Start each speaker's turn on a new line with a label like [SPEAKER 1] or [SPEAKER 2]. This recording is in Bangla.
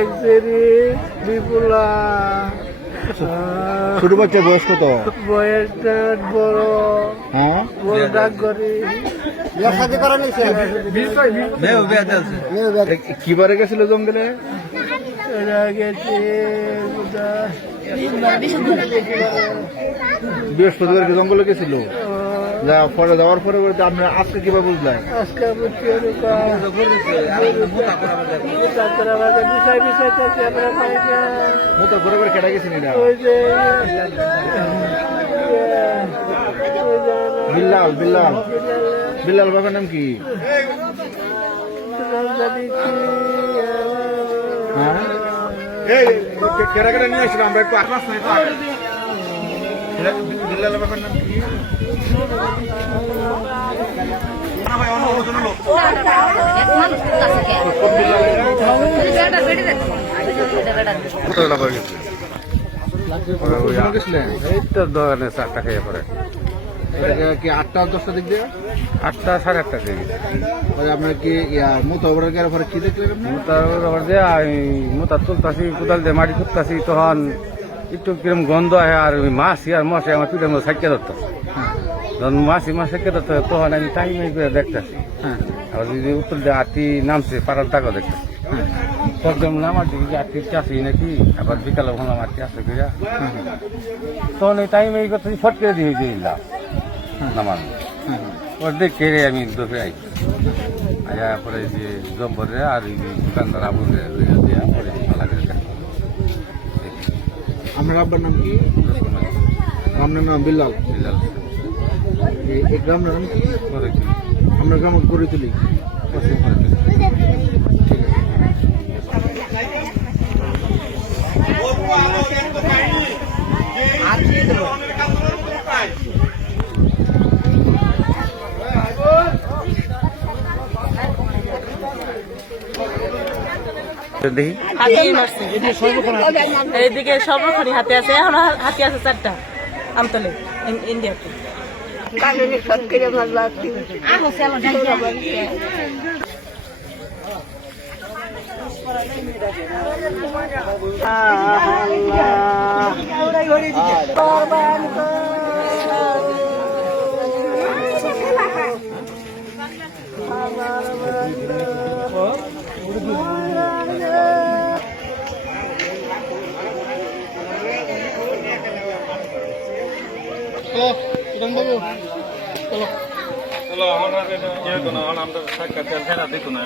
[SPEAKER 1] একজেরি বিপুলা
[SPEAKER 2] ছোট বাচ্চার বয়স কত?
[SPEAKER 1] বয়সটা বড়।
[SPEAKER 2] হ্যাঁ?
[SPEAKER 3] বড়
[SPEAKER 1] ডাক করি।
[SPEAKER 2] কিবারে গেছিল জঙ্গলে? বৃহস্পতিবার জঙ্গলে গেছিল? যা পরে যাওয়ার পরে বলতে আপনি আজকে কীভাবে বুঝলেন?
[SPEAKER 1] আজকে
[SPEAKER 2] মতো ঘুরে ঘুরে কেটে গেছেন এটা বিল্লাল বিল্লাল। বিল্লাল বাবার নাম কি? হ্যাঁ? কেটে কেটে নিয়ে আসলাম আমরা একটু তো। বিল্লাল বাবার নাম কি
[SPEAKER 3] দোকানে চারটা খেয়ে পরে
[SPEAKER 2] কি আটটা দশটা দিক দিয়ে
[SPEAKER 3] আটটা সাড়ে আটটা দিয়ে
[SPEAKER 2] আপনার কি মতো অবরার গেলে পরে কি দেখলেন আপনি
[SPEAKER 3] মোতার আবার দিয়ে আমি মোতা তুলতাছি কোদাল দিয়ে মাটি তুলতাছি তখন একটু কিরম গন্ধ হয় আর ওই মাছ আর আমার পিঠের মধ্যে সাইকে ধরতো। যখন মাছি মাছ সাইকে ধরতো তখন আমি টাইম করে দেখতেছি।
[SPEAKER 2] হ্যাঁ।
[SPEAKER 3] আবার যদি উত্তর দিয়ে আটটি নামছে পাড়ার টাকা দেখতেছি। প্রথম নামার দিকে যে চাষি নাকি আবার বিকালে ভাবলাম আটটি আসে কিরা তখন এই টাইম এই ফট করে দিয়ে দিলাম। নামার
[SPEAKER 2] হ্যাঁ।
[SPEAKER 3] ওর দেখে রে আমি দোষে আই আয়া পরে যে জব্বরে আর এই দোকানদার আবু দেয়া পরে
[SPEAKER 2] আপনার আব্বার নাম কি? আপনার নাম বিল্লাল।
[SPEAKER 3] বিল্লাল।
[SPEAKER 2] এই- গ্রামের নাম কি? আমরা গ্রাম করে তুলি দিল।
[SPEAKER 3] দেখি।
[SPEAKER 4] এইদিকে সর্বক্ষণই হাতে আছে। এখন হাতে আছে চারটা আমতলে ইন্ডিয়াতে।
[SPEAKER 5] আল্লাহ। তো কিরণ বাবু চলো।
[SPEAKER 6] চলো আমার যেহেতু ইয়ে না আমরা সাক্ষাৎ ফেরা দেখুন না